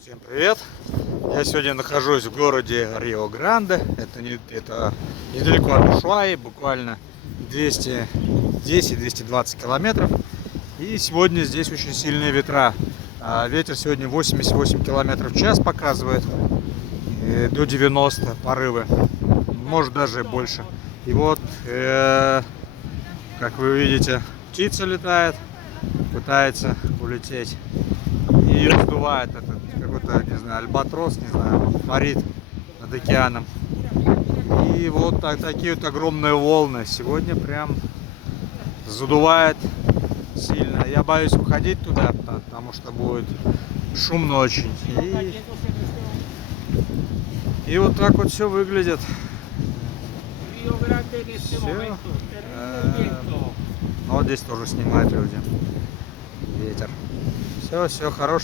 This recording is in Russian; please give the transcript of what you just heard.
Всем привет! Я сегодня нахожусь в городе Рио-Гранде. Это недалеко от Ушуаи, буквально 210-220 километров. И сегодня здесь очень сильные ветра. Ветер сегодня 88 километров в час показывает, до 90 порывы, может даже больше. И вот, как вы видите, птица летает, пытается улететь. И ее сдувает этот какой-то, не знаю, альбатрос, не знаю, парит над океаном. И вот такие вот огромные волны. Сегодня прям задувает сильно. Я боюсь уходить туда, потому что будет шумно очень. И вот так вот все выглядит. Все. Вот здесь тоже снимают люди. Ветер. Все хорошо.